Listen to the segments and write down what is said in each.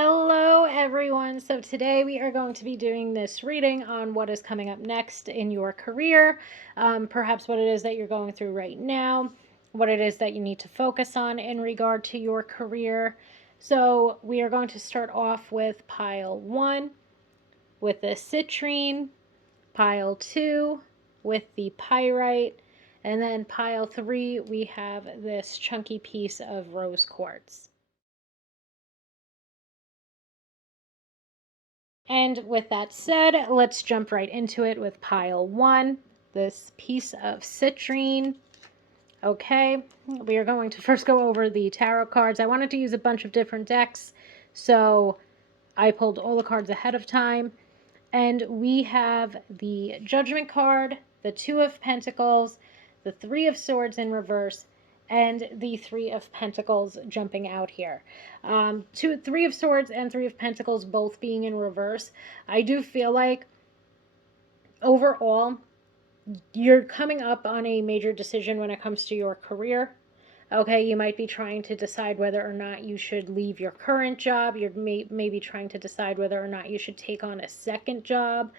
Hello, everyone. So, today we are going to be doing this reading on what is coming up next in your career, perhaps what it is that you're going through right now, what it is that you need to focus on in regard to your career. So, we are going to start off with pile one with the citrine, pile two with the pyrite, and then pile three, we have this chunky piece of rose quartz. And with that said, let's jump right into it with pile one, this piece of citrine. Okay, we are going to first go over the tarot cards. I wanted to use a bunch of different decks, so I pulled all the cards ahead of time. And we have the Judgment card, the Two of Pentacles, the Three of Swords in reverse, and the Three of Pentacles jumping out here. Three of Swords and Three of Pentacles both being in reverse. I do feel like overall you're coming up on a major decision when it comes to your career. Okay, you might be trying to decide whether or not you should leave your current job. You're maybe trying to decide whether or not you should take on a second job.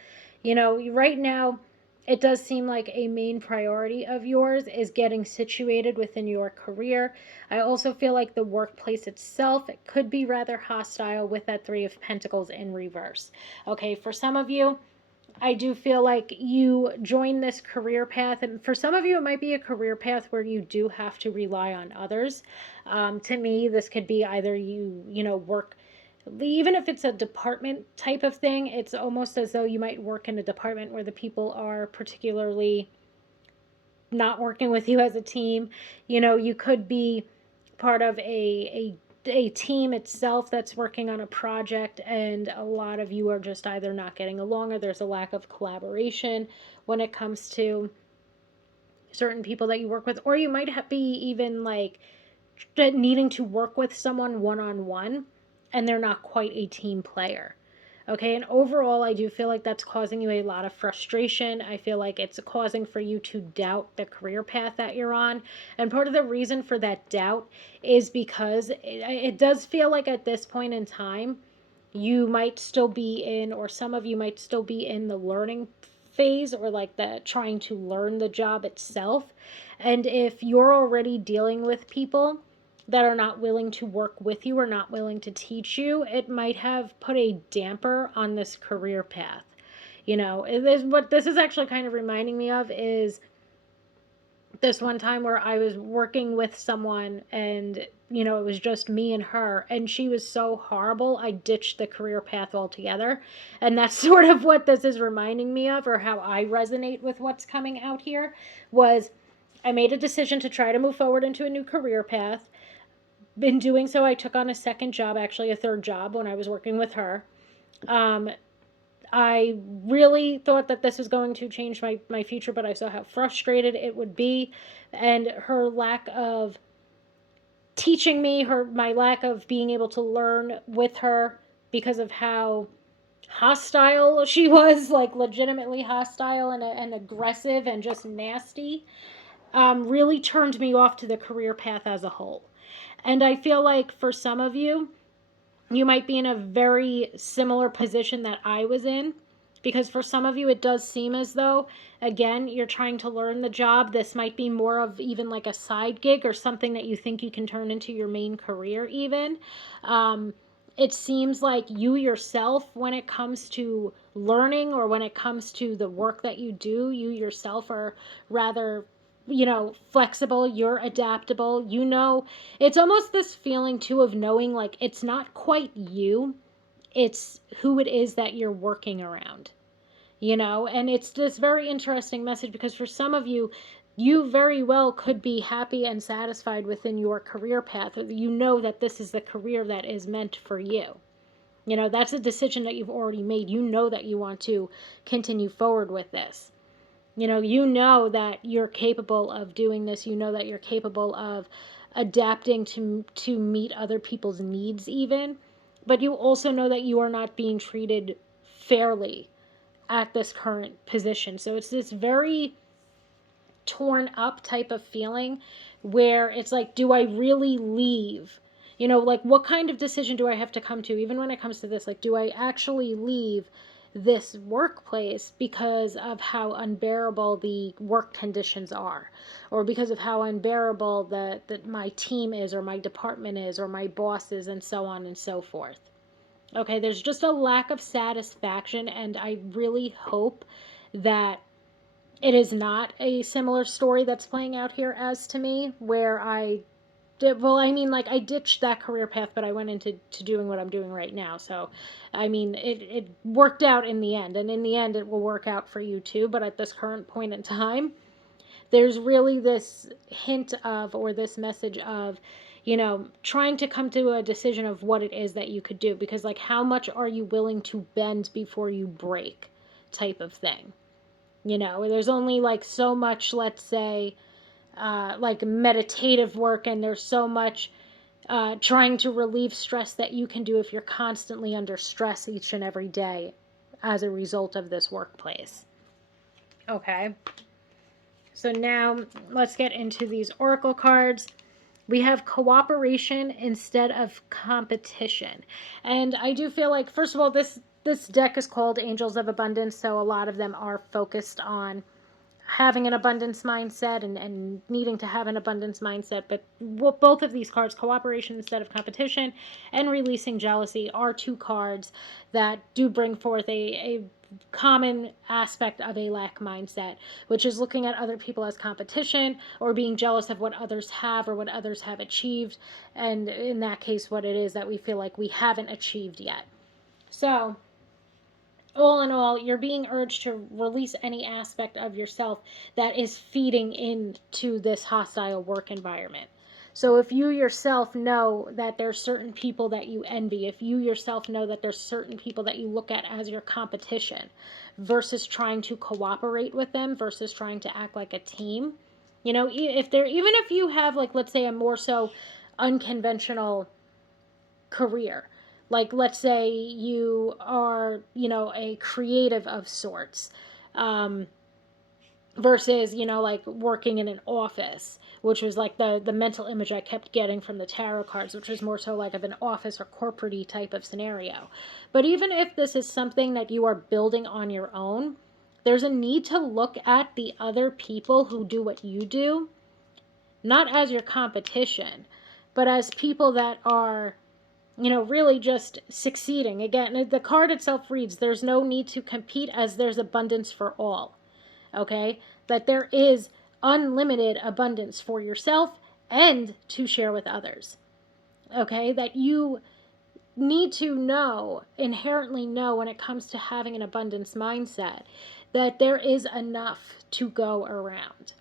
Right now, it does seem like a main priority of yours is getting situated within your career. I also feel like the workplace itself, it could be rather hostile with that Three of Pentacles in reverse. Okay, for some of you, I do feel like you join this career path, and for some of you, it might be a career path where you do have to rely on others. To me, this could be either work, even if it's a department type of thing, it's almost as though you might work in a department where the people are particularly not working with you as a team. You could be part of a team itself that's working on a project, and a lot of you are just either not getting along or there's a lack of collaboration when it comes to certain people that you work with, or you might be even like needing to work with someone one-on-one and they're not quite a team player. Okay, and overall, I do feel like that's causing you a lot of frustration. I feel like it's causing for you to doubt the career path that you're on. And part of the reason for that doubt is because it does feel like at this point in time, you might still be in, or some of you might still be in the learning phase, or like the trying to learn the job itself. And if you're already dealing with people that are not willing to work with you or not willing to teach you, it might have put a damper on this career path. It is what this is actually kind of reminding me of is this one time where I was working with someone, and it was just me and her, and she was so horrible I ditched the career path altogether. And that's sort of what this is reminding me of, or how I resonate with what's coming out here. Was I made a decision to try to move forward into a new career path. In doing so, I took on a second job, actually a third job, when I was working with her. I really thought that this was going to change my future, but I saw how frustrated it would be. And her lack of teaching me, my lack of being able to learn with her because of how hostile she was, like legitimately hostile and aggressive and just nasty, really turned me off to the career path as a whole. And I feel like for some of you, you might be in a very similar position that I was in, because for some of you it does seem as though, again, you're trying to learn the job. This might be more of even like a side gig or something that you think you can turn into your main career even. It seems like you yourself, when it comes to learning or when it comes to the work that you do, you yourself are rather flexible, you're adaptable. It's almost this feeling too of knowing like it's not quite you, it's who it is that you're working around. And it's this very interesting message, because for some of you, you very well could be happy and satisfied within your career path. You know that this is the career that is meant for you. That's a decision that you've already made. You know that you want to continue forward with this. You know that you're capable of doing this. You know that you're capable of adapting to meet other people's needs even. But you also know that you are not being treated fairly at this current position. So it's this very torn up type of feeling where it's like, do I really leave, Like what kind of decision do I have to come to, even when it comes to this? Like, do I actually leave this workplace because of how unbearable the work conditions are, or because of how unbearable that my team is, or my department is, or my boss is, and so on and so forth? Okay, there's just a lack of satisfaction, and I really hope that it is not a similar story that's playing out here as to me, where I did, well, I mean, like, I ditched that career path, but I went into doing what I'm doing right now. So, I mean, it worked out in the end, and in the end, it will work out for you too. But at this current point in time, there's really this hint of, or this message of, trying to come to a decision of what it is that you could do. Because, like, how much are you willing to bend before you break, type of thing? There's only like so much, let's say, like meditative work, and there's so much trying to relieve stress that you can do if you're constantly under stress each and every day as a result of this workplace. Okay. So now let's get into these oracle cards. We have cooperation instead of competition. And I do feel like, first of all, this deck is called Angels of Abundance, so a lot of them are focused on having an abundance mindset, and needing to have an abundance mindset. But both of these cards, cooperation instead of competition and releasing jealousy, are two cards that do bring forth a common aspect of a lack mindset, which is looking at other people as competition, or being jealous of what others have or what others have achieved. And in that case, what it is that we feel like we haven't achieved yet. So, all in all, you're being urged to release any aspect of yourself that is feeding into this hostile work environment. So if you yourself know that there's certain people that you envy, if you yourself know that there's certain people that you look at as your competition, versus trying to cooperate with them, versus trying to act like a team, if they're, even if you have, like, let's say, a more so unconventional career. Like, let's say you are, a creative of sorts, versus, like working in an office, which was like the mental image I kept getting from the tarot cards, which was more so like of an office or corporate type of scenario. But even if this is something that you are building on your own, there's a need to look at the other people who do what you do, not as your competition, but as people that are, really just succeeding. Again, the card itself reads, there's no need to compete as there's abundance for all. Okay? That there is unlimited abundance for yourself and to share with others. Okay? That you need to know, inherently know, when it comes to having an abundance mindset, that there is enough to go around.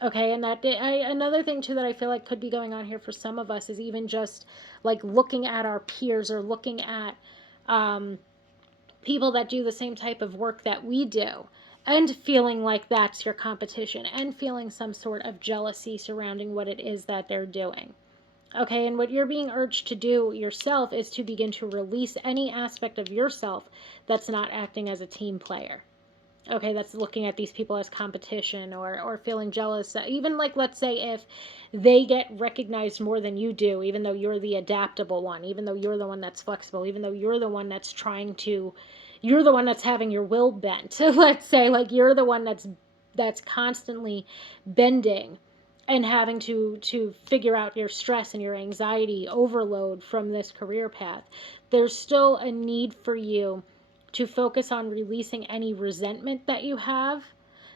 Okay, and another thing too that I feel like could be going on here for some of us is even just like looking at our peers, or looking at people that do the same type of work that we do, and feeling like that's your competition, and feeling some sort of jealousy surrounding what it is that they're doing. Okay, and what you're being urged to do yourself is to begin to release any aspect of yourself that's not acting as a team player. Okay, that's looking at these people as competition, or feeling jealous. Even, like, let's say if they get recognized more than you do, even though you're the adaptable one, even though you're the one that's flexible, even though you're the one that's you're the one that's having your will bent. Let's say, like, you're the one that's constantly bending and having to figure out your stress and your anxiety overload from this career path. There's still a need for you to focus on releasing any resentment that you have.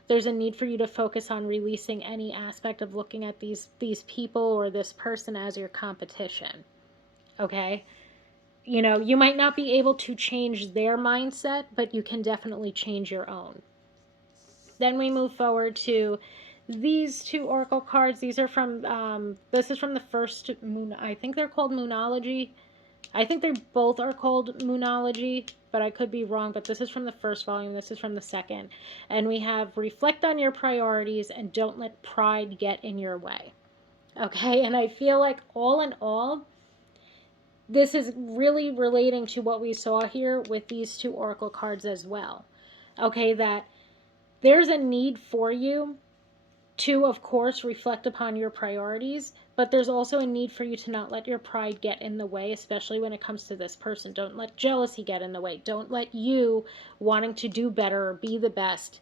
There's a need for you to focus on releasing any aspect of looking at these people or this person as your competition. Okay? You might not be able to change their mindset, but you can definitely change your own. Then we move forward to these two oracle cards. These are from, this is from the first moon. I think they're called Moonology. I think they both are called Moonology, but I could be wrong. But this is from the first volume. This is from the second. And we have reflect on your priorities and don't let pride get in your way. Okay, and I feel like all in all, this is really relating to what we saw here with these two oracle cards as well. Okay, that there's a need for you To, of course, reflect upon your priorities, but there's also a need for you to not let your pride get in the way, especially when it comes to this person. Don't let jealousy get in the way. Don't let you wanting to do better or be the best.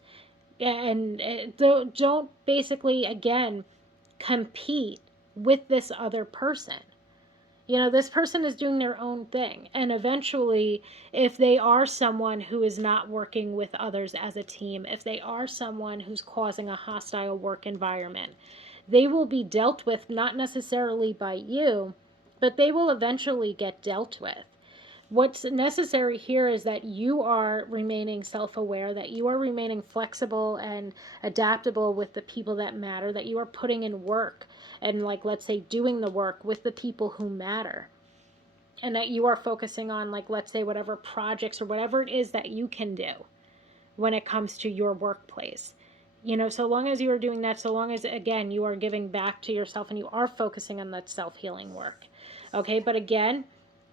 And don't basically, again, compete with this other person. This person is doing their own thing. And eventually, if they are someone who is not working with others as a team, if they are someone who's causing a hostile work environment, they will be dealt with not necessarily by you, but they will eventually get dealt with. What's necessary here is that you are remaining self-aware, that you are remaining flexible and adaptable with the people that matter, that you are putting in work and, like, let's say, doing the work with the people who matter, and that you are focusing on, like, let's say, whatever projects or whatever it is that you can do when it comes to your workplace. So long as you are doing that, so long as, again, you are giving back to yourself and you are focusing on that self-healing work. Okay, but again,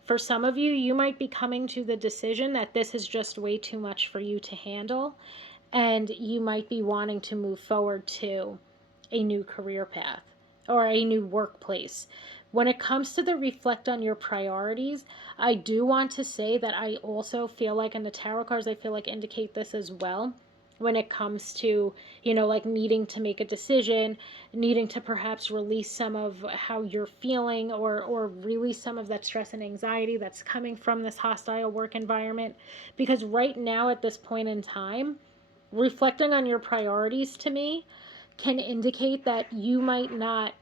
for some of you, you might be coming to the decision that this is just way too much for you to handle, and you might be wanting to move forward to a new career path or a new workplace. When it comes to the reflect on your priorities, I do want to say that I also feel like, and the tarot cards I feel like indicate this as well, when it comes to, like needing to make a decision, needing to perhaps release some of how you're feeling, or release some of that stress and anxiety that's coming from this hostile work environment. Because right now, at this point in time, reflecting on your priorities to me can indicate that you might not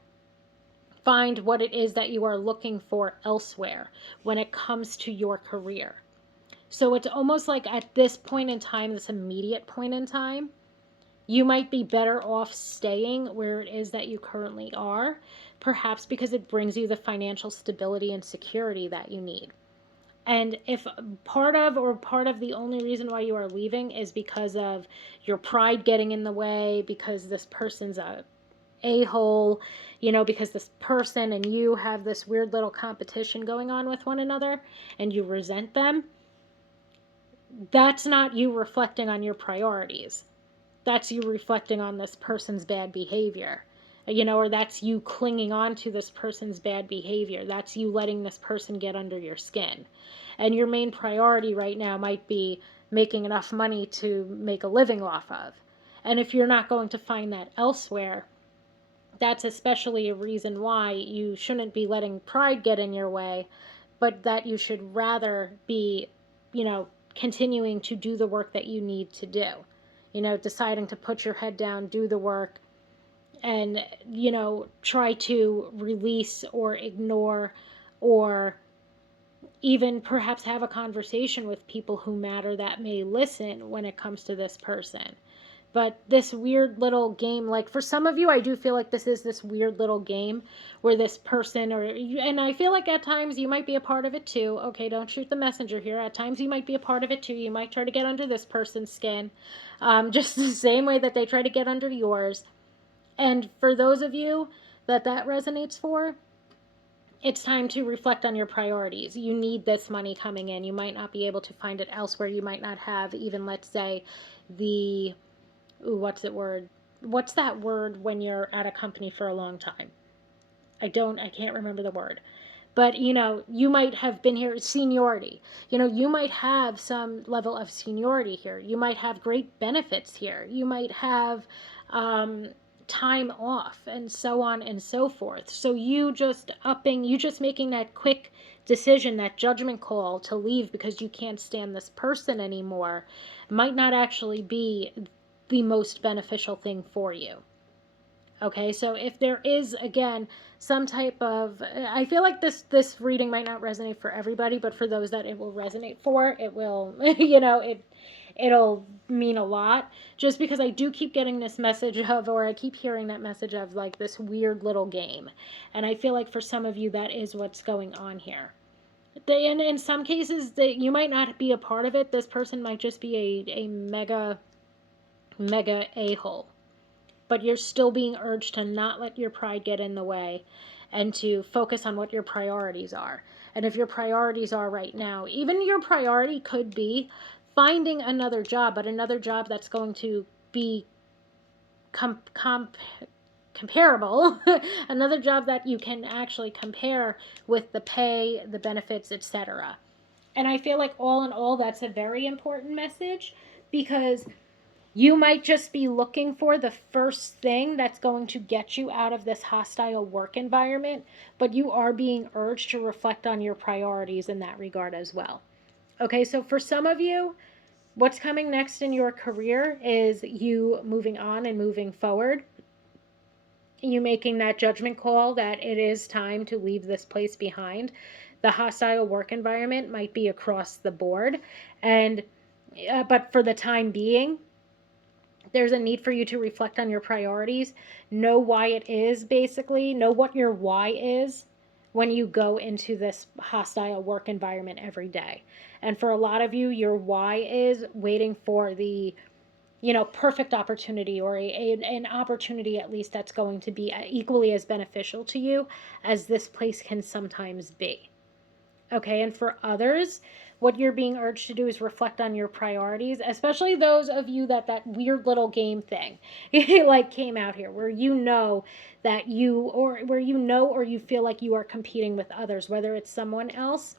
find what it is that you are looking for elsewhere when it comes to your career. So it's almost like at this point in time, this immediate point in time, you might be better off staying where it is that you currently are, perhaps because it brings you the financial stability and security that you need. And if part of the only reason why you are leaving is because of your pride getting in the way, because this person's a-hole, because this person and you have this weird little competition going on with one another and you resent them, that's not you reflecting on your priorities. That's you reflecting on this person's bad behavior, or that's you clinging on to this person's bad behavior. That's you letting this person get under your skin. And your main priority right now might be making enough money to make a living off of. And if you're not going to find that elsewhere, that's especially a reason why you shouldn't be letting pride get in your way, but that you should rather be, continuing to do the work that you need to do. Deciding to put your head down, do the work, and, try to release or ignore, or even perhaps have a conversation with people who matter that may listen when it comes to this person. But this weird little game, like for some of you, I do feel like this is this weird little game where this person, and I feel like at times you might be a part of it too. Okay, don't shoot the messenger here. At times you might be a part of it too. You might try to get under this person's skin, just the same way that they try to get under yours. And for those of you that resonates for, it's time to reflect on your priorities. You need this money coming in. You might not be able to find it elsewhere. You might not have even, let's say, the what's that word when you're at a company for a long time? I can't remember the word. But, you might have been here, seniority. You might have some level of seniority here. You might have great benefits here. You might have time off, and so on and so forth. So you just making that quick decision, that judgment call to leave because you can't stand this person anymore, might not actually be the most beneficial thing for you. Okay, so if there is, again, some type of, I feel like this reading might not resonate for everybody, but for those that it will resonate for, it will, it'll mean a lot, just because I do keep getting this message of, or I keep hearing that message of, like, this weird little game. And I feel like for some of you, that is what's going on here. And in some cases, you might not be a part of it. This person might just be a mega a-hole. But you're still being urged to not let your pride get in the way and to focus on what your priorities are. And if your priorities are right now, even your priority could be finding another job, but another job that's going to be comparable, another job that you can actually compare with the pay, the benefits, etc. And I feel like all in all, that's a very important message, because you might just be looking for the first thing that's going to get you out of this hostile work environment, but you are being urged to reflect on your priorities in that regard as well. Okay, so for some of you, what's coming next in your career is you moving on and moving forward. You making that judgment call that it is time to leave this place behind. The hostile work environment might be across the board, and but for the time being, there's a need for you to reflect on your priorities, know why it is, basically know what your why is when you go into this hostile work environment every day. And for a lot of you, your why is waiting for the perfect opportunity, or an opportunity at least that's going to be equally as beneficial to you as this place can sometimes be. Okay, and for others, what you're being urged to do is reflect on your priorities, especially those of you that weird little game thing like came out here, where that or you feel like you are competing with others, whether it's someone else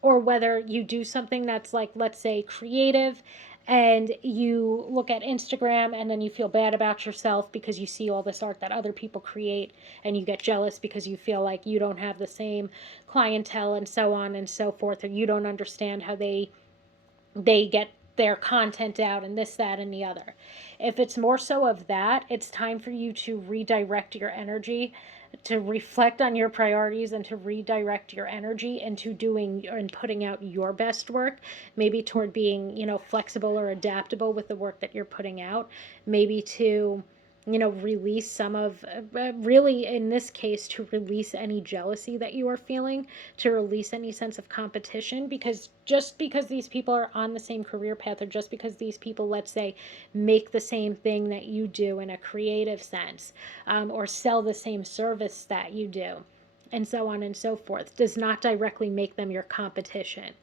or whether you do something that's, like, let's say, creative, and you look at Instagram and then you feel bad about yourself because you see all this art that other people create, and you get jealous because you feel like you don't have the same clientele and so on and so forth, or you don't understand how they get their content out, and this, that, and the other. If it's more so of that, it's time for you to redirect your energy, to reflect on your priorities, and to redirect your energy into doing and putting out your best work, maybe toward being, flexible or adaptable with the work that you're putting out, maybe to release some of, really in this case, to release any jealousy that you are feeling, to release any sense of competition, because just because these people are on the same career path, or just because these people, let's say, make the same thing that you do in a creative sense, or sell the same service that you do, and so on and so forth, does not directly make them your competition.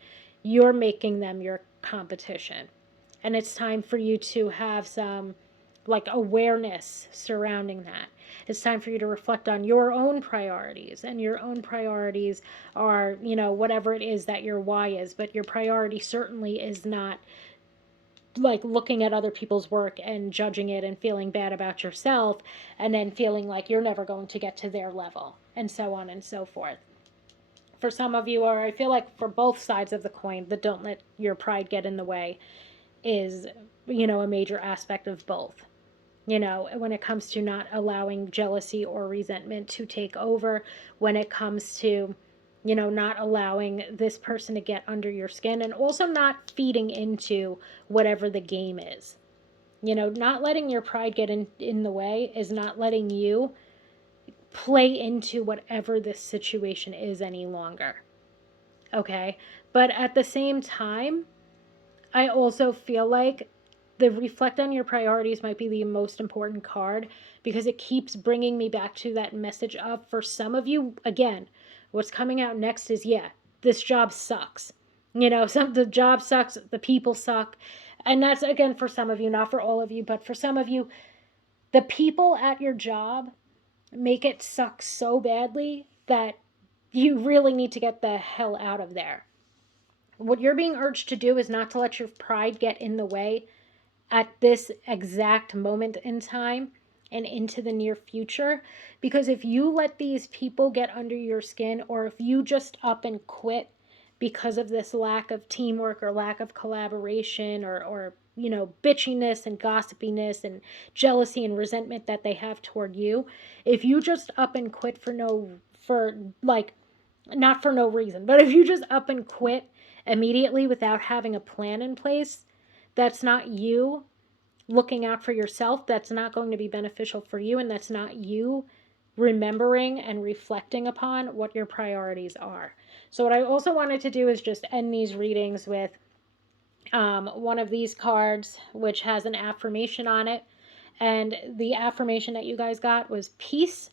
You're making them your competition. And it's time for you to have some, like, awareness surrounding that. It's time for you to reflect on your own priorities, and your own priorities are, whatever it is that your why is, but your priority certainly is not like looking at other people's work and judging it and feeling bad about yourself, and then feeling like you're never going to get to their level, and so on and so forth. For some of you, or I feel like for both sides of the coin, the don't let your pride get in the way is, a major aspect of both. When it comes to not allowing jealousy or resentment to take over, when it comes to, not allowing this person to get under your skin, and also not feeding into whatever the game is. Not letting your pride get in the way is not letting you play into whatever this situation is any longer. Okay? But at the same time, I also feel like the reflect on your priorities might be the most important card, because it keeps bringing me back to that message of, for some of you, again, what's coming out next is, yeah, this job sucks. The job sucks, the people suck. And that's, again, for some of you, not for all of you, but for some of you, the people at your job make it suck so badly that you really need to get the hell out of there. What you're being urged to do is not to let your pride get in the way at this exact moment in time and into the near future. Because if you let these people get under your skin, or if you just up and quit because of this lack of teamwork or lack of collaboration, or bitchiness and gossipiness and jealousy and resentment that they have toward you, if you just up and quit not for no reason, but if you just up and quit immediately without having a plan in place, that's not you looking out for yourself. That's not going to be beneficial for you, and that's not you remembering and reflecting upon what your priorities are. So what I also wanted to do is just end these readings with one of these cards, which has an affirmation on it. And the affirmation that you guys got was peace.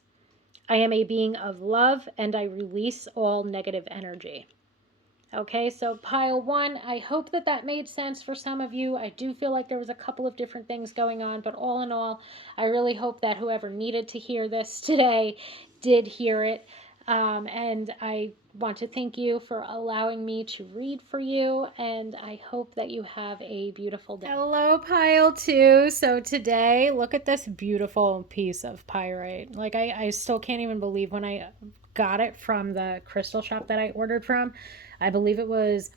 I am a being of love, and I release all negative energy. Okay, so pile one, I hope that that made sense for some of you. I do feel like there was a couple of different things going on, but all in all, I really hope that whoever needed to hear this today did hear it. And I want to thank you for allowing me to read for you, and I hope that you have a beautiful day. Hello, pile two. So today, look at this beautiful piece of pyrite. Like, I still can't even believe when I got it from the crystal shop that I ordered from. I believe it was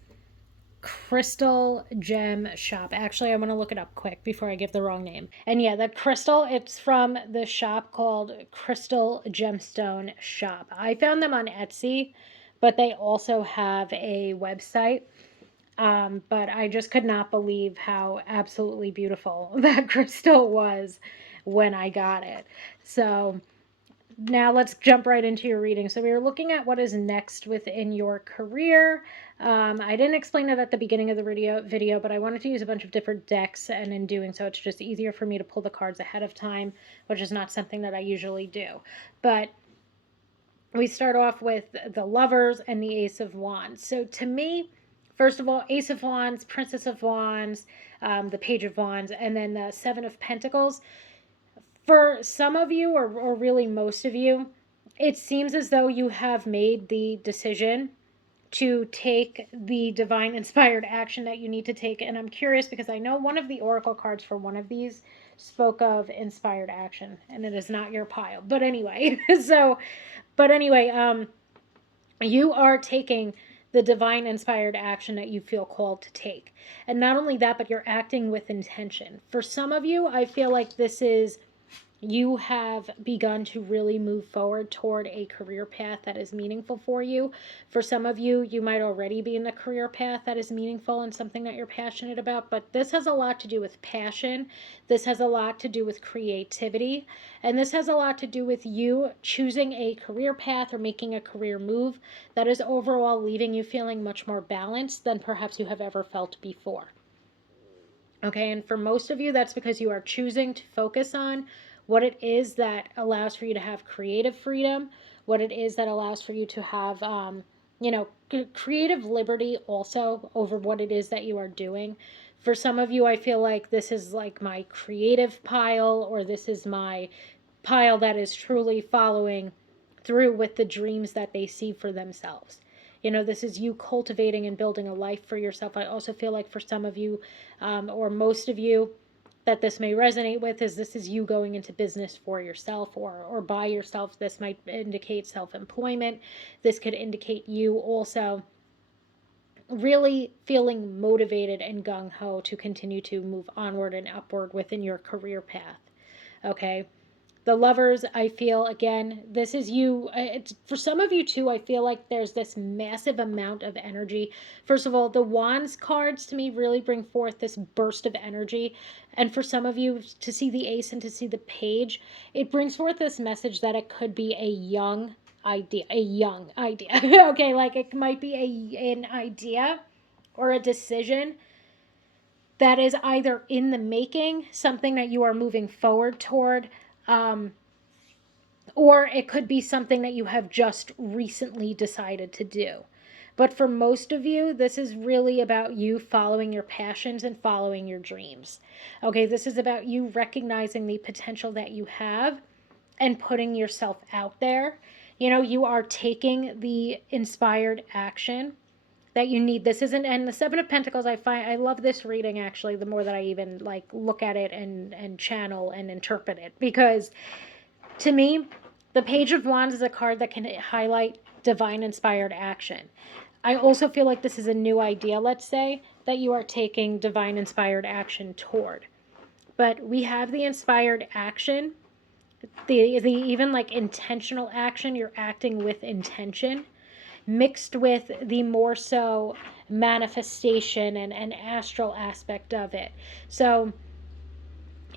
Crystal Gem Shop. Actually, I'm going to look it up quick before I give the wrong name. And yeah, the crystal, it's from the shop called Crystal Gemstone Shop. I found them on Etsy, but they also have a website. But I just could not believe how absolutely beautiful that crystal was when I got it. So now let's jump right into your reading. So we were looking at what is next within your career. I didn't explain it at the beginning of the video, but I wanted to use a bunch of different decks, and in doing so, it's just easier for me to pull the cards ahead of time, which is not something that I usually do. But we start off with the Lovers and the Ace of Wands. So to me, first of all, Ace of Wands, Princess of Wands, the Page of Wands, and then the Seven of Pentacles. For some of you, or really most of you, it seems as though you have made the decision to take the divine inspired action that you need to take. And I'm curious because I know one of the oracle cards for one of these spoke of inspired action, and it is not your pile. But anyway, you are taking the divine inspired action that you feel called to take. And not only that, but you're acting with intention. For some of you, I feel like this is you have begun to really move forward toward a career path that is meaningful for you. For some of you, you might already be in a career path that is meaningful and something that you're passionate about, but this has a lot to do with passion. This has a lot to do with creativity, and this has a lot to do with you choosing a career path or making a career move that is overall leaving you feeling much more balanced than perhaps you have ever felt before. Okay, and for most of you, that's because you are choosing to focus on what it is that allows for you to have creative freedom, what it is that allows for you to have, creative liberty also over what it is that you are doing. For some of you, I feel like this is like my creative pile, or this is my pile that is truly following through with the dreams that they see for themselves. This is you cultivating and building a life for yourself. I also feel like for some of you, or most of you, that this may resonate with is this is you going into business for yourself or by yourself. This might indicate self-employment. This could indicate you also really feeling motivated and gung-ho to continue to move onward and upward within your career path. Okay. The Lovers, I feel, again, this is you. For some of you too, I feel like there's this massive amount of energy. First of all, the Wands cards to me really bring forth this burst of energy. And for some of you, to see the Ace and to see the Page, it brings forth this message that it could be a young idea. Okay, like it might be an idea or a decision that is either in the making, something that you are moving forward toward, or it could be something that you have just recently decided to do. But for most of you, this is really about you following your passions and following your dreams. Okay, this is about you recognizing the potential that you have and putting yourself out there. You are taking the inspired action that you need. This isn't, and the Seven of Pentacles, I love this reading actually, the more that I even like look at it and channel and interpret it, because to me, the Page of Wands is a card that can highlight divine inspired action. I also feel like this is a new idea, let's say, that you are taking divine inspired action toward. But we have the inspired action, the even like intentional action, you're acting with intention, mixed with the more so manifestation and astral aspect of it. So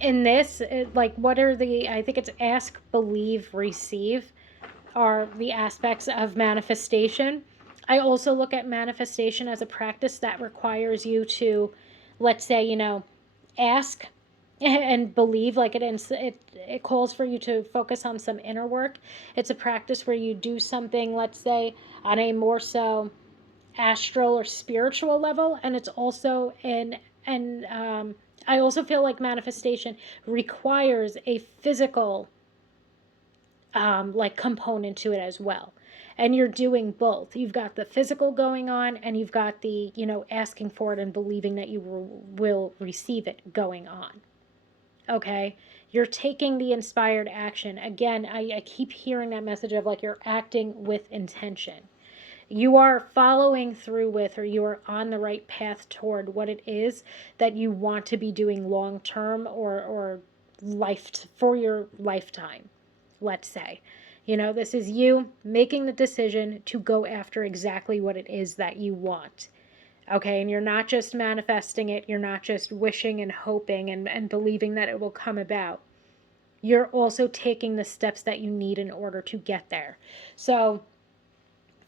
in this, like, what are I think it's ask, believe, receive are the aspects of manifestation. I also look at manifestation as a practice that requires you to, let's say, ask and believe. Like it calls for you to focus on some inner work. It's a practice where you do something, let's say, on a more so astral or spiritual level, and it's also and I also feel like manifestation requires a physical like component to it as well. And you're doing both. You've got the physical going on, and you've got the, asking for it and believing that you will receive it going on. Okay? You're taking the inspired action. Again, I keep hearing that message of like you're acting with intention. You are following through with, or you are on the right path toward what it is that you want to be doing long term, or for your lifetime, let's say. This is you making the decision to go after exactly what it is that you want. Okay, and you're not just manifesting it, you're not just wishing and hoping and believing that it will come about. You're also taking the steps that you need in order to get there. So,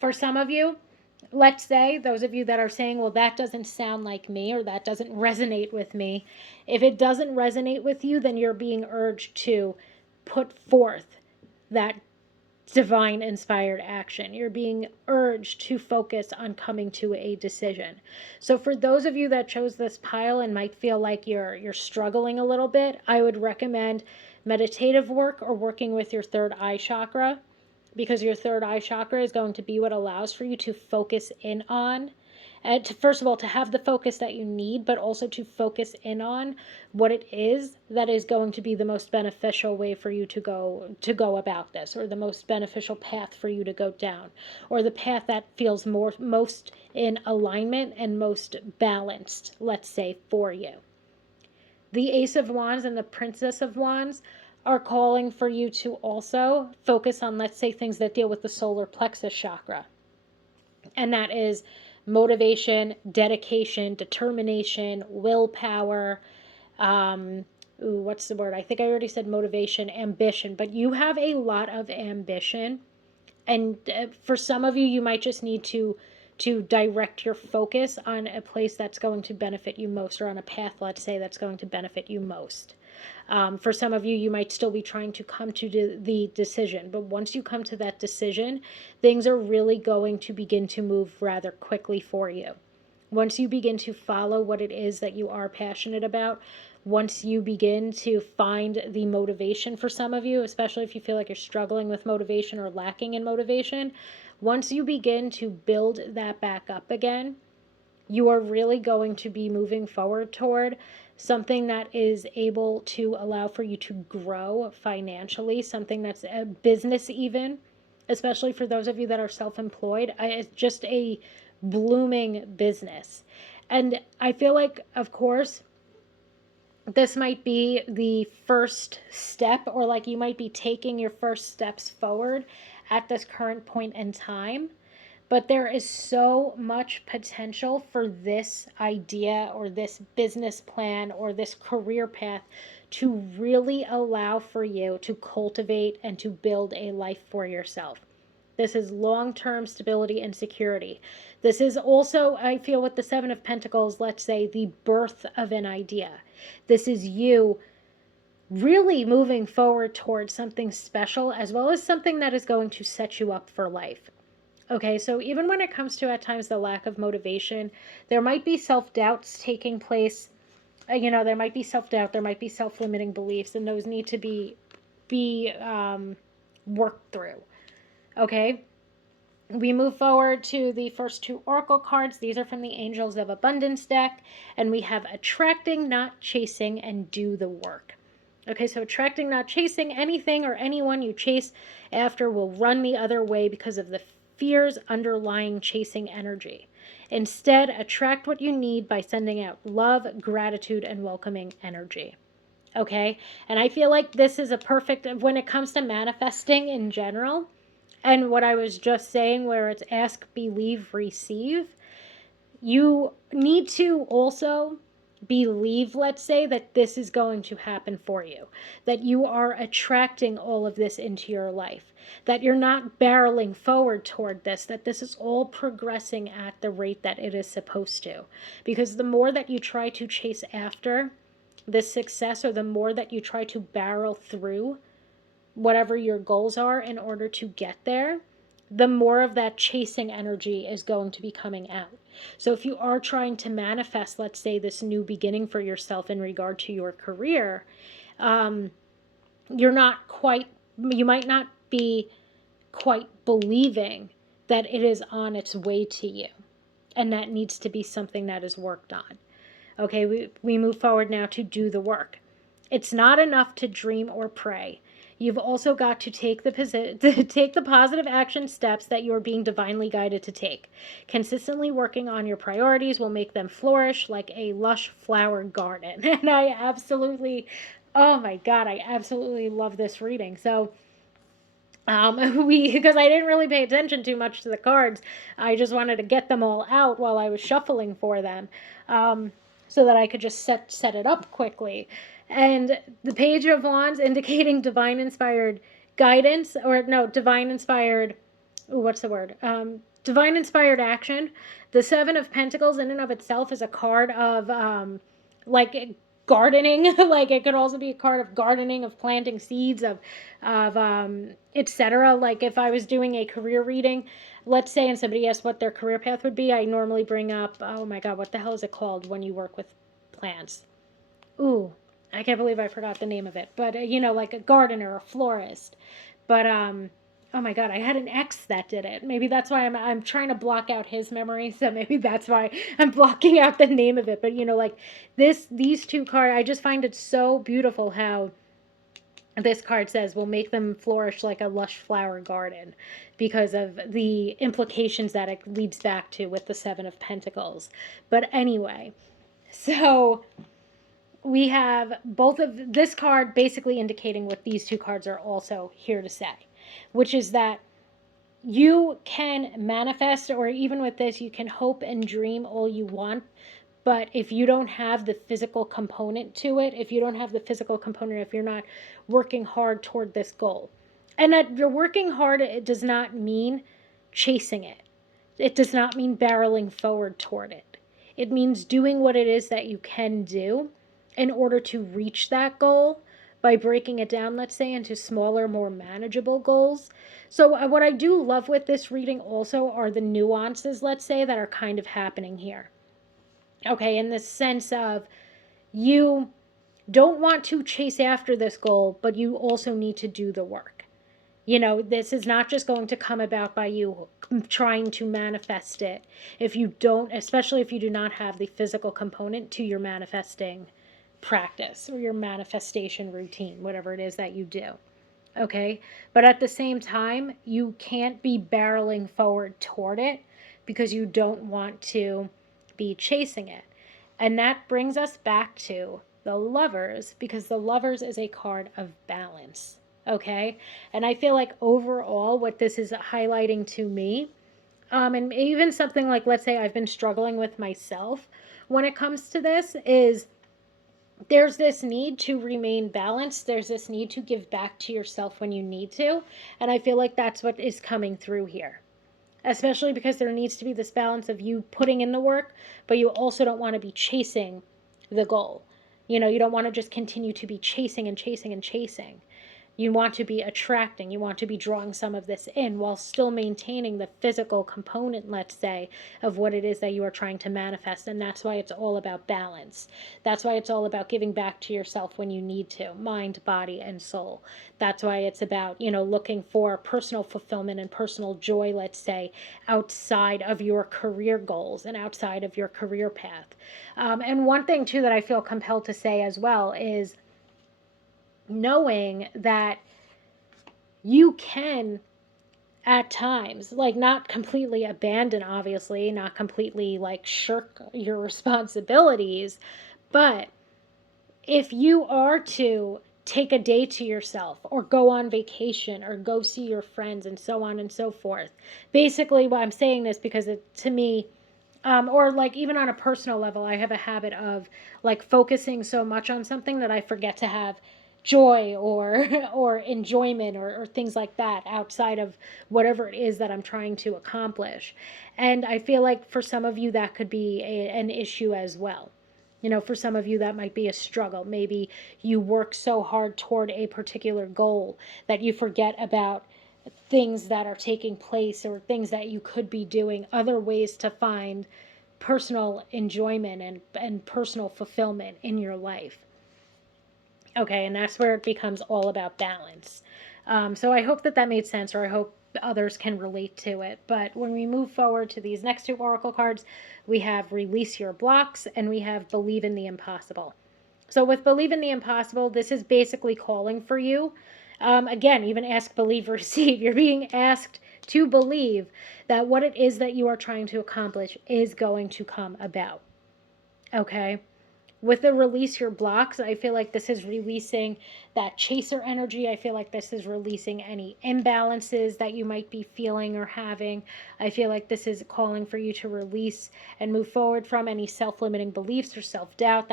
for some of you, let's say, those of you that are saying, well, that doesn't sound like me, or that doesn't resonate with me, if it doesn't resonate with you, then you're being urged to put forth that divine inspired action. You're being urged to focus on coming to a decision. So for those of you that chose this pile and might feel like you're struggling a little bit, I would recommend meditative work or working with your third eye chakra, because your third eye chakra is going to be what allows for you to focus in on, and to, first of all, to have the focus that you need, but also to focus in on what it is that is going to be the most beneficial way for you to go about this, or the most beneficial path for you to go down, or the path that feels most in alignment and most balanced, let's say, for you. The Ace of Wands and the Princess of Wands are calling for you to also focus on, let's say, things that deal with the solar plexus chakra. And that is motivation, dedication, determination, willpower. What's the word? I think I already said motivation, ambition, but you have a lot of ambition. And for some of you, you might just need to direct your focus on a place that's going to benefit you most, or on a path, let's say, that's going to benefit you most. For some of you, you might still be trying to come to the decision, but once you come to that decision, things are really going to begin to move rather quickly for you. Once you begin to follow what it is that you are passionate about, once you begin to find the motivation, for some of you, especially if you feel like you're struggling with motivation or lacking in motivation, once you begin to build that back up again, you are really going to be moving forward toward something that is able to allow for you to grow financially, something that's a business, even, especially for those of you that are self-employed. It's just a blooming business. And I feel like, of course, this might be the first step, or like you might be taking your first steps forward at this current point in time. But there is so much potential for this idea, or this business plan, or this career path to really allow for you to cultivate and to build a life for yourself. This is long-term stability and security. This is also, I feel, with the Seven of Pentacles, let's say, the birth of an idea. This is you really moving forward towards something special, as well as something that is going to set you up for life. Okay, so even when it comes to, at times, the lack of motivation, there might be self-doubts taking place. There might be self-doubt, there might be self-limiting beliefs, and those need to be worked through. Okay, we move forward to the first two oracle cards. These are from the Angels of Abundance deck, and we have attracting, not chasing, and do the work. Okay, so attracting, not chasing. Anything or anyone you chase after will run the other way because of the fears underlying chasing energy. Instead, attract what you need by sending out love, gratitude, and welcoming energy. Okay, and I feel like this is a perfect, when it comes to manifesting in general, and what I was just saying, where it's ask, believe, receive, you need to also believe, let's say, that this is going to happen for you, that you are attracting all of this into your life, that you're not barreling forward toward this, that this is all progressing at the rate that it is supposed to. Because the more that you try to chase after this success, or the more that you try to barrel through whatever your goals are in order to get there, the more of that chasing energy is going to be coming out. So if you are trying to manifest, let's say, this new beginning for yourself in regard to your career, um, you're not quite, you might not be quite believing that it is on its way to you. And that needs to be something that is worked on. Okay, we move forward now to do the work. It's not enough to dream or pray. You've also got to take take the positive action steps that you are being divinely guided to take. Consistently working on your priorities will make them flourish like a lush flower garden. And I absolutely, oh my God, I absolutely love this reading. So because I didn't really pay attention too much to the cards, I just wanted to get them all out while I was shuffling for them, so that I could just set it up quickly. And the Page of Wands indicating divine inspired guidance, or no, divine inspired, what's the word? Divine inspired action. The Seven of Pentacles in and of itself is a card of like gardening. Like it could also be a card of gardening, of planting seeds, of etc. Like if I was doing a career reading, let's say, and somebody asked what their career path would be, I normally bring up, oh my God, what the hell is it called when you work with plants? Ooh, I can't believe I forgot the name of it. But like a gardener, a florist. But oh my God, I had an ex that did it. Maybe that's why I'm trying to block out his memory. So maybe that's why I'm blocking out the name of it. But like these two cards, I just find it so beautiful how this card says will make them flourish like a lush flower garden, because of the implications that it leads back to with the Seven of Pentacles. But anyway, so we have both of this card basically indicating what these two cards are also here to say, which is that you can manifest, or even with this, you can hope and dream all you want. But if you don't have the physical component to it, if you're not working hard toward this goal, and that you're working hard, it does not mean chasing it. It does not mean barreling forward toward it. It means doing what it is that you can do in order to reach that goal by breaking it down, let's say, into smaller, more manageable goals. So what I do love with this reading also are the nuances, let's say, that are kind of happening here. Okay, in the sense of you don't want to chase after this goal, but you also need to do the work. This is not just going to come about by you trying to manifest it. If you don't, especially if you do not have the physical component to your manifesting practice or your manifestation routine, whatever it is that you do. Okay? But at the same time, you can't be barreling forward toward it because you don't want to be chasing it. And that brings us back to the Lovers, because the Lovers is a card of balance. Okay? And I feel like overall what this is highlighting to me, and even something like, let's say, I've been struggling with myself when it comes to this, is there's this need to remain balanced. There's this need to give back to yourself when you need to. And I feel like that's what is coming through here, especially because there needs to be this balance of you putting in the work, but you also don't want to be chasing the goal. You don't want to just continue to be chasing and chasing and chasing. You want to be attracting, you want to be drawing some of this in while still maintaining the physical component, let's say, of what it is that you are trying to manifest. And that's why it's all about balance. That's why it's all about giving back to yourself when you need to, mind, body, and soul. That's why it's about, looking for personal fulfillment and personal joy, let's say, outside of your career goals and outside of your career path. And one thing, too, that I feel compelled to say as well is knowing that you can at times, like, not completely abandon, obviously, not completely like shirk your responsibilities, but if you are to take a day to yourself or go on vacation or go see your friends and so on and so forth, basically why I'm saying this, because to me, or like even on a personal level, I have a habit of like focusing so much on something that I forget to have joy or or enjoyment or things like that outside of whatever it is that I'm trying to accomplish. And I feel like for some of you that could be an issue as well. For some of you that might be a struggle. Maybe you work so hard toward a particular goal that you forget about things that are taking place or things that you could be doing, other ways to find personal enjoyment and personal fulfillment in your life. Okay, and that's where it becomes all about balance. So I hope that that made sense, or I hope others can relate to it. But when we move forward to these next two oracle cards, we have Release Your Blocks and we have Believe in the Impossible. So with Believe in the Impossible, this is basically calling for you. Again, even ask, believe, receive. You're being asked to believe that what it is that you are trying to accomplish is going to come about. Okay? With the Release Your Blocks, I feel like this is releasing that chaser energy. I feel like this is releasing any imbalances that you might be feeling or having. I feel like this is calling for you to release and move forward from any self-limiting beliefs or self-doubt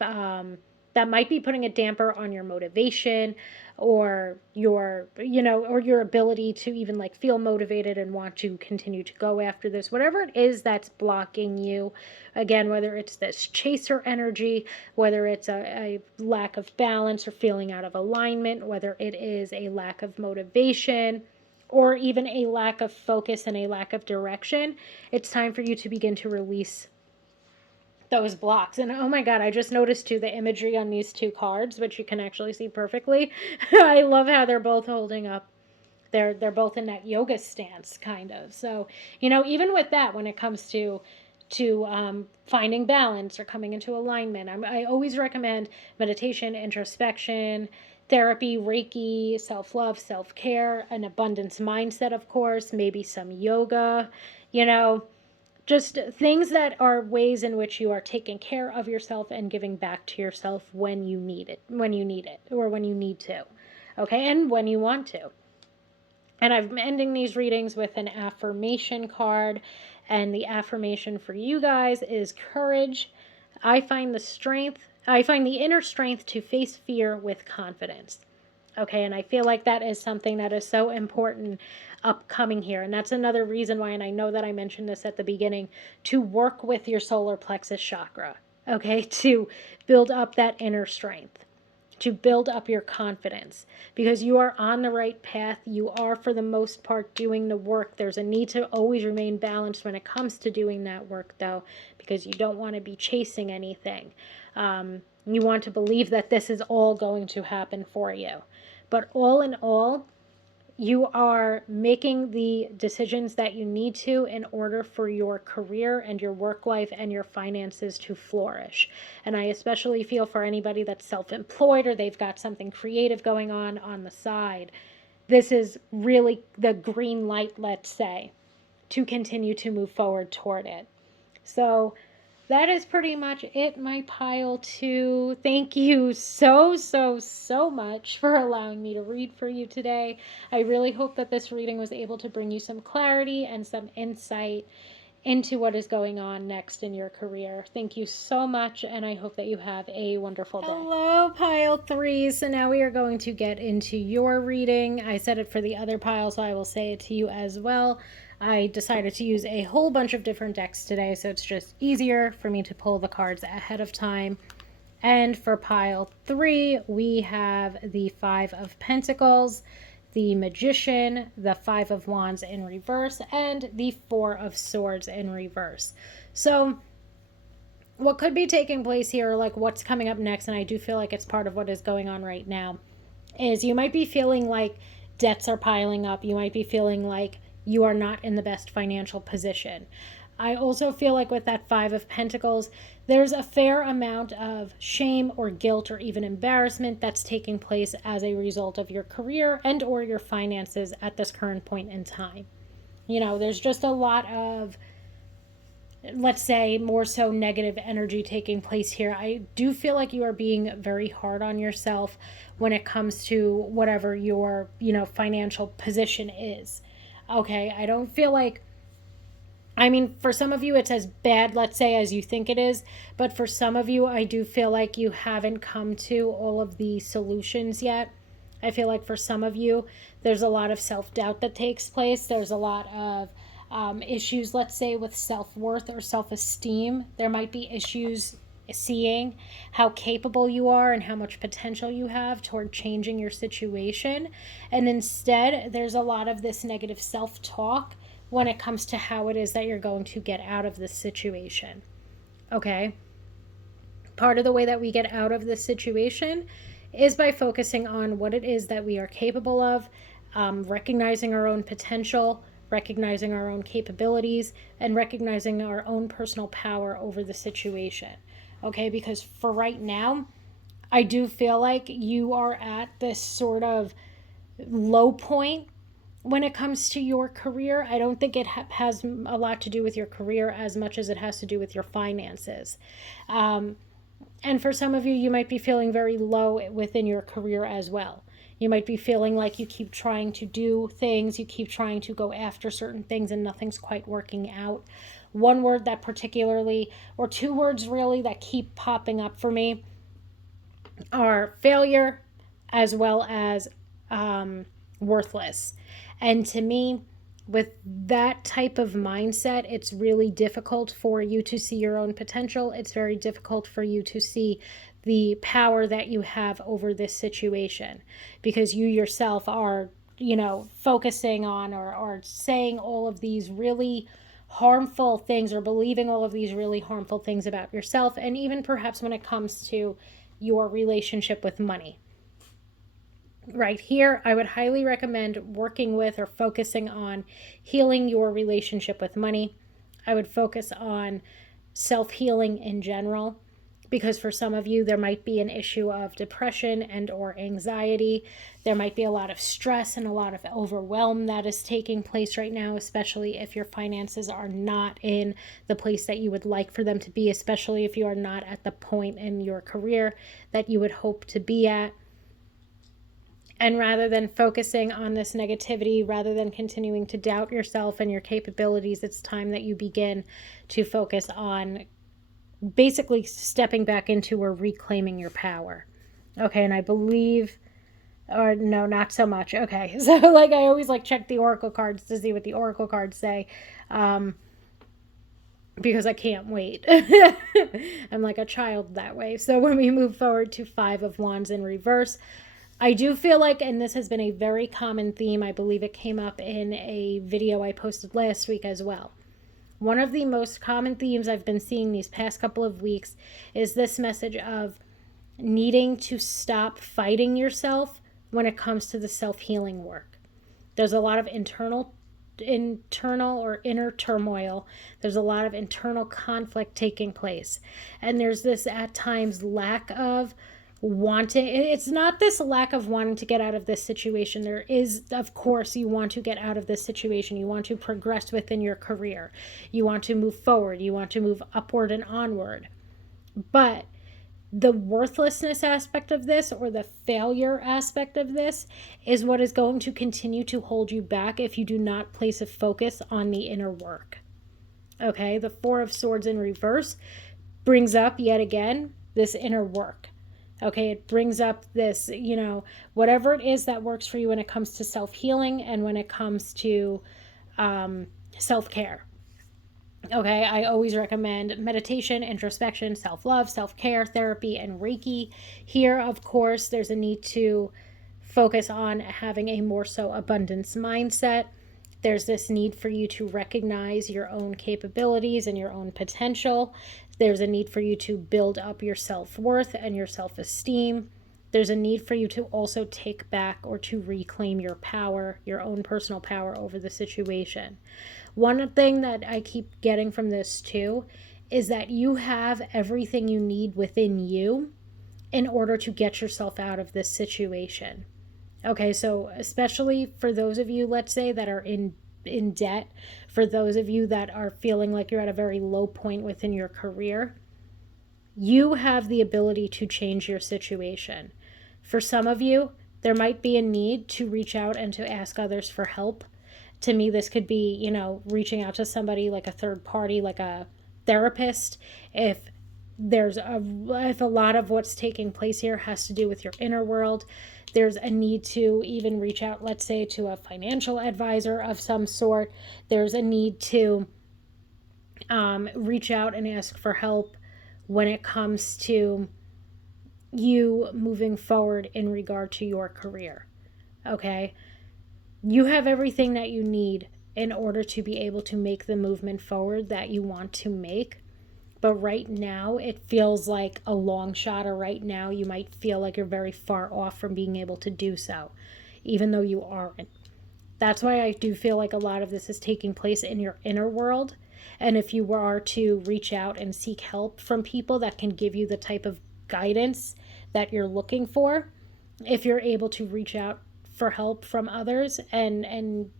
um, that might be putting a damper on your motivation or your ability to even like feel motivated and want to continue to go after this, whatever it is that's blocking you. Again, whether it's this chaser energy, whether it's a lack of balance or feeling out of alignment, whether it is a lack of motivation or even a lack of focus and a lack of direction, it's time for you to begin to release those blocks. And oh my god, I just noticed too the imagery on these two cards, which you can actually see perfectly. I love how they're both holding up. They're both in that yoga stance kind of. So, even with that, when it comes to finding balance or coming into alignment, I always recommend meditation, introspection, therapy, Reiki, self-love, self-care, an abundance mindset, of course, maybe some yoga, you know, just things that are ways in which you are taking care of yourself and giving back to yourself when you need it, or when you need to. Okay, and when you want to. And I'm ending these readings with an affirmation card. And the affirmation for you guys is courage. I find the inner strength to face fear with confidence. Okay, and I feel like that is something that is so important upcoming here. And that's another reason why, and I know that I mentioned this at the beginning, to work with your solar plexus chakra, okay, to build up that inner strength, to build up your confidence, because you are on the right path. You are, for the most part, doing the work. There's a need to always remain balanced when it comes to doing that work, though, because you don't want to be chasing anything. You want to believe that this is all going to happen for you. But all in all, you are making the decisions that you need to in order for your career and your work life and your finances to flourish. And I especially feel for anybody that's self-employed or they've got something creative going on the side. This is really the green light, let's say, to continue to move forward toward it. So that is pretty much it, my pile two. Thank you so much for allowing me to read for you today. I really hope that this reading was able to bring you some clarity and some insight into what is going on next in your career. Thank you so much, and I hope that you have a wonderful day. Hello, pile three. So now we are going to get into your reading. I said it for the other pile, so I will say it to you as well. I decided to use a whole bunch of different decks today, so it's just easier for me to pull the cards ahead of time. And for pile three, we have the Five of Pentacles, the Magician, the Five of Wands in reverse, and the Four of Swords in reverse. So what could be taking place here, like what's coming up next, and I do feel like it's part of what is going on right now, is you might be feeling like debts are piling up. You might be feeling like you are not in the best financial position. I also feel like with that Five of Pentacles, there's a fair amount of shame or guilt or even embarrassment that's taking place as a result of your career and or your finances at this current point in time. There's just a lot of, let's say, more so negative energy taking place here. I do feel like you are being very hard on yourself when it comes to whatever your, financial position is. Okay, I don't feel like, for some of you, it's as bad, let's say, as you think it is. But for some of you, I do feel like you haven't come to all of the solutions yet. I feel like for some of you, there's a lot of self-doubt that takes place. There's a lot of issues, let's say, with self-worth or self-esteem. There might be issues seeing how capable you are and how much potential you have toward changing your situation. And instead, there's a lot of this negative self talk when it comes to how it is that you're going to get out of this situation. Okay? Part of the way that we get out of this situation is by focusing on what it is that we are capable of, recognizing our own potential, recognizing our own capabilities, and recognizing our own personal power over the situation. Okay, because for right now, I do feel like you are at this sort of low point when it comes to your career. I don't think it has a lot to do with your career as much as it has to do with your finances. And for some of you, you might be feeling very low within your career as well. You might be feeling like you keep trying to do things, you keep trying to go after certain things, and nothing's quite working out. One word that particularly, or two words really, that keep popping up for me are failure as well as worthless. And to me, with that type of mindset, it's really difficult for you to see your own potential. It's very difficult for you to see the power that you have over this situation because you yourself are, focusing on or saying all of these really harmful things or believing all of these really harmful things about yourself. And even perhaps when it comes to your relationship with money. Right here, I would highly recommend working with or focusing on healing your relationship with money. I would focus on self-healing in general because for some of you there might be an issue of depression and or anxiety. There might be a lot of stress and a lot of overwhelm that is taking place right now, especially if your finances are not in the place that you would like for them to be, especially if you are not at the point in your career that you would hope to be at. And rather than focusing on this negativity, rather than continuing to doubt yourself and your capabilities, it's time that you begin to focus on basically stepping back into or reclaiming your power. Okay, and I believe, or no, not so much. Okay, so like I always check the oracle cards to see what the oracle cards say. Because I can't wait. I'm like a child that way. So when we move forward to Five of Wands in reverse, I do feel like, and this has been a very common theme, I believe it came up in a video I posted last week as well. One of the most common themes I've been seeing these past couple of weeks is this message of needing to stop fighting yourself when it comes to the self-healing work. There's a lot of internal or inner turmoil. There's a lot of internal conflict taking place. And there's this at times lack of wanting. It's not this lack of wanting to get out of this situation. There is, of course, you want to get out of this situation. You want to progress within your career. You want to move forward. You want to move upward and onward. But the worthlessness aspect of this or the failure aspect of this is what is going to continue to hold you back if you do not place a focus on the inner work. Okay, the Four of Swords in reverse brings up yet again this inner work. Okay, it brings up this, whatever it is that works for you when it comes to self-healing and when it comes to self-care. Okay, I always recommend meditation, introspection, self-love, self-care, therapy, and Reiki. Here, of course, there's a need to focus on having a more so abundance mindset. There's this need for you to recognize your own capabilities and your own potential. There's a need for you to build up your self-worth and your self-esteem. There's a need for you to also take back or to reclaim your power, your own personal power over the situation. One thing that I keep getting from this too is that you have everything you need within you in order to get yourself out of this situation. Okay, so especially for those of you, let's say, that are in debt, for those of you that are feeling like you're at a very low point within your career, you have the ability to change your situation. For some of you, there might be a need to reach out and to ask others for help. To me, this could be, reaching out to somebody like a third party, like a therapist. If a lot of what's taking place here has to do with your inner world, there's a need to even reach out, let's say, to a financial advisor of some sort. There's a need to reach out and ask for help when it comes to you moving forward in regard to your career. Okay? You have everything that you need in order to be able to make the movement forward that you want to make. But right now, it feels like a long shot, or right now, you might feel like you're very far off from being able to do so, even though you aren't. That's why I do feel like a lot of this is taking place in your inner world. And if you are to reach out and seek help from people that can give you the type of guidance that you're looking for, if you're able to reach out for help from others and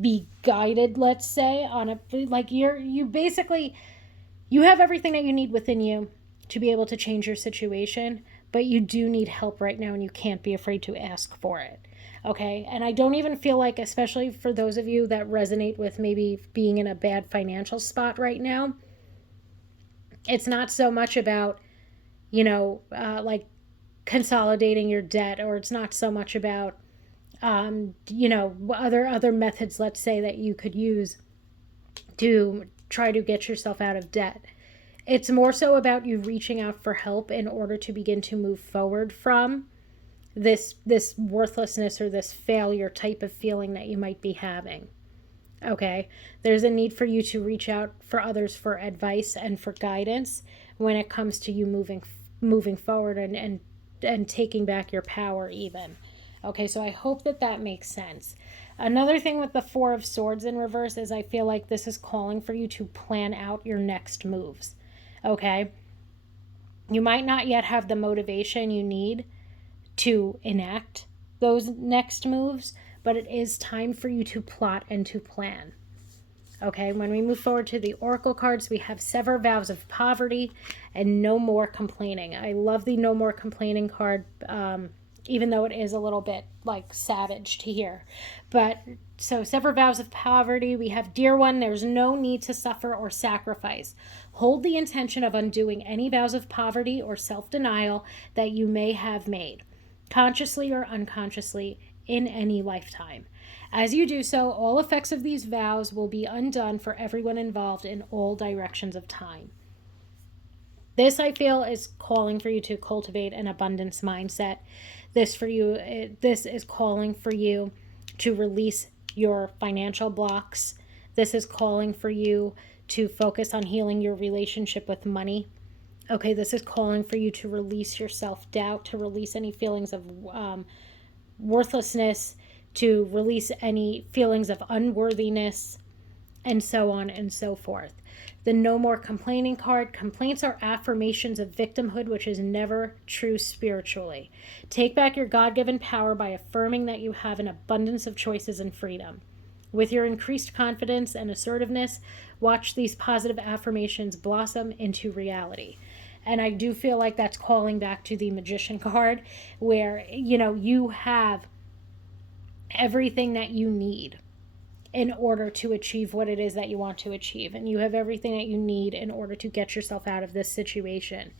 be guided, let's say, on a, like, you basically, you have everything that you need within you to be able to change your situation, but you do need help right now, and you can't be afraid to ask for it. Okay? And I don't even feel like, especially for those of you that resonate with maybe being in a bad financial spot right now, it's not so much about, like consolidating your debt, or it's not so much about, other methods, let's say, that you could use to try to get yourself out of debt. It's more so about you reaching out for help in order to begin to move forward from this worthlessness or this failure type of feeling that you might be having. Okay? There's a need for you to reach out for others for advice and for guidance when it comes to you moving forward and taking back your power even. Okay, so I hope that makes sense. Another thing with the Four of Swords in reverse is I feel like this is calling for you to plan out your next moves. Okay? You might not yet have the motivation you need to enact those next moves, but it is time for you to plot and to plan. Okay, when we move forward to the Oracle cards, we have Sever Vows of Poverty and No More Complaining. I love the No More Complaining card, even though it is a little bit like savage to hear. But so Sever Vows of Poverty, we have Dear One, there's no need to suffer or sacrifice. Hold the intention of undoing any vows of poverty or self-denial that you may have made, consciously or unconsciously, in any lifetime. As you do so, all effects of these vows will be undone for everyone involved in all directions of time. This, I feel, is calling for you to cultivate an abundance mindset. This is calling for you to release your financial blocks. This is calling for you to focus on healing your relationship with money. Okay, this is calling for you to release your self-doubt, to release any feelings of worthlessness, to release any feelings of unworthiness, and so on and so forth. The No More Complaining card. Complaints are affirmations of victimhood, which is never true spiritually. Take back your God-given power by affirming that you have an abundance of choices and freedom. With your increased confidence and assertiveness, watch these positive affirmations blossom into reality. And I do feel like that's calling back to the Magician card, where, you have everything that you need in order to achieve what it is that you want to achieve. And you have everything that you need in order to get yourself out of this situation.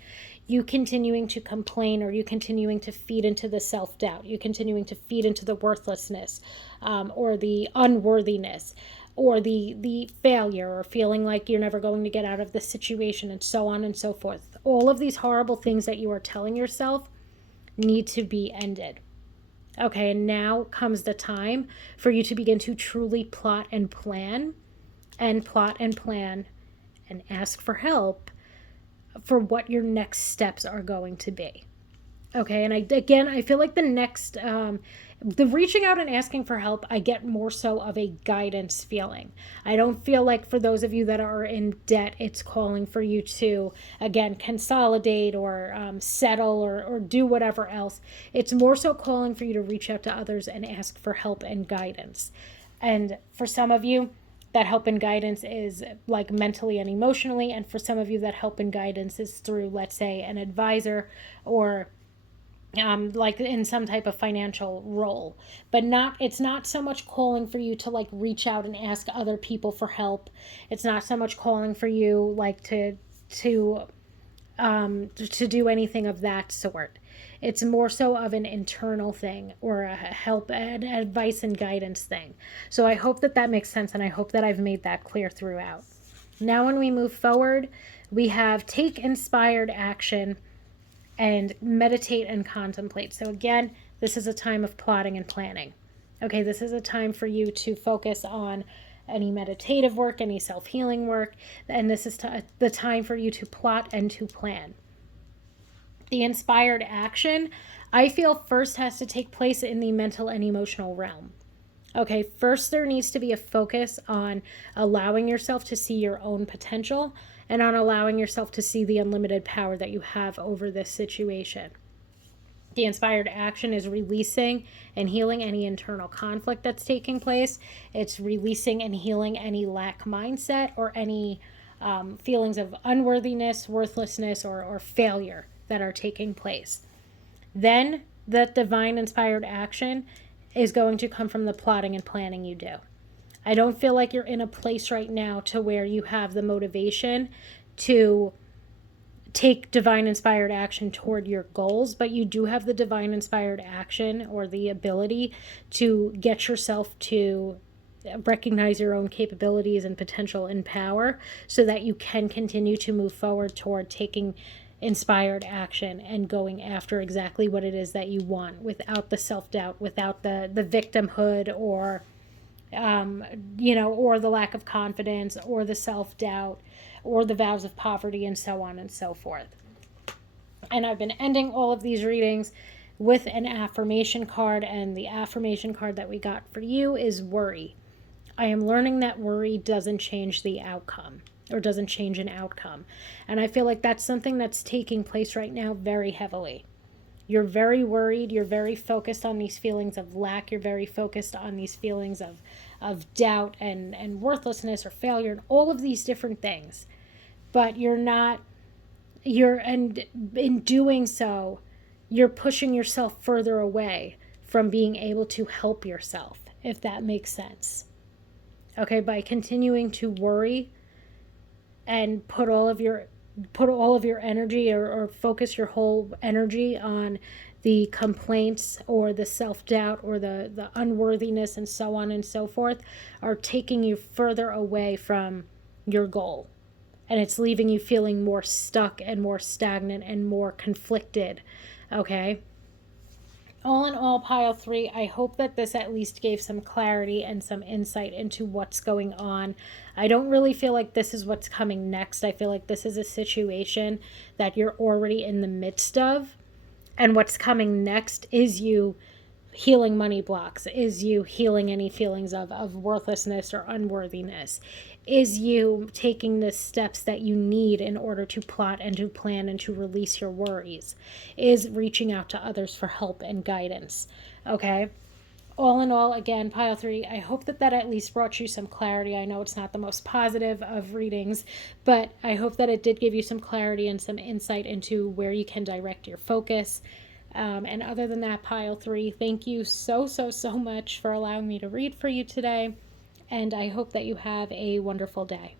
You continuing to complain, or you continuing to feed into the self-doubt, you continuing to feed into the worthlessness, or the unworthiness, or the failure, or feeling like you're never going to get out of this situation, and so on and so forth. All of these horrible things that you are telling yourself need to be ended. Okay, and now comes the time for you to begin to truly plot and plan, and ask for help for what your next steps are going to be. Okay, and I feel like the reaching out and asking for help, I get more so of a guidance feeling. I don't feel like, for those of you that are in debt, it's calling for you to, again, consolidate or settle or do whatever else. It's more so calling for you to reach out to others and ask for help and guidance. And for some of you, that help and guidance is like mentally and emotionally. And for some of you, that help and guidance is through, let's say, an advisor, or like in some type of financial role. But it's not so much calling for you to like reach out and ask other people for help. It's not so much calling for you like to do anything of that sort. It's more so of an internal thing, or a help and advice and guidance thing. So I hope that makes sense, and I hope that I've made that clear throughout. Now when we move forward, We have take inspired action and meditate and contemplate. So, again, this is a time of plotting and planning. Okay, this is a time for you to focus on any meditative work, any self healing work, and this is the time for you to plot and to plan. The inspired action, I feel, first has to take place in the mental and emotional realm. Okay, first there needs to be a focus on allowing yourself to see your own potential and on allowing yourself to see the unlimited power that you have over this situation. The inspired action is releasing and healing any internal conflict that's taking place. It's releasing and healing any lack mindset or any feelings of unworthiness, worthlessness, or failure that are taking place. Then that divine inspired action is going to come from the plotting and planning you do. I don't feel like you're in a place right now to where you have the motivation to take divine inspired action toward your goals, but you do have the divine inspired action or the ability to get yourself to recognize your own capabilities and potential and power so that you can continue to move forward toward taking inspired action and going after exactly what it is that you want without the self-doubt, without the victimhood or or the lack of confidence or the self-doubt or the vows of poverty and so on and so forth. And I've been ending all of these readings with an affirmation card, and the affirmation card that we got for you is worry. I am learning that worry doesn't change the outcome or doesn't change an outcome. And I feel like that's something that's taking place right now very heavily. You're very worried. You're very focused on these feelings of lack. You're very focused on these feelings of doubt and worthlessness or failure and all of these different things. But and in doing so, you're pushing yourself further away from being able to help yourself, if that makes sense. Okay, by continuing to worry and put all of your energy or focus your whole energy on the complaints or the self-doubt or the unworthiness and so on and so forth, are taking you further away from your goal. And it's leaving you feeling more stuck and more stagnant and more conflicted. Okay? All in all, pile 3, I hope that this at least gave some clarity and some insight into what's going on. I don't really feel like this is what's coming next. I feel like this is a situation that you're already in the midst of. And what's coming next is you healing money blocks, is you healing any feelings of worthlessness or unworthiness, is you taking the steps that you need in order to plot and to plan and to release your worries, is reaching out to others for help and guidance. Okay? All in all, again, pile 3, I hope that at least brought you some clarity. I know it's not the most positive of readings, but I hope that it did give you some clarity and some insight into where you can direct your focus. And other than that, pile 3, thank you so much for allowing me to read for you today. And I hope that you have a wonderful day.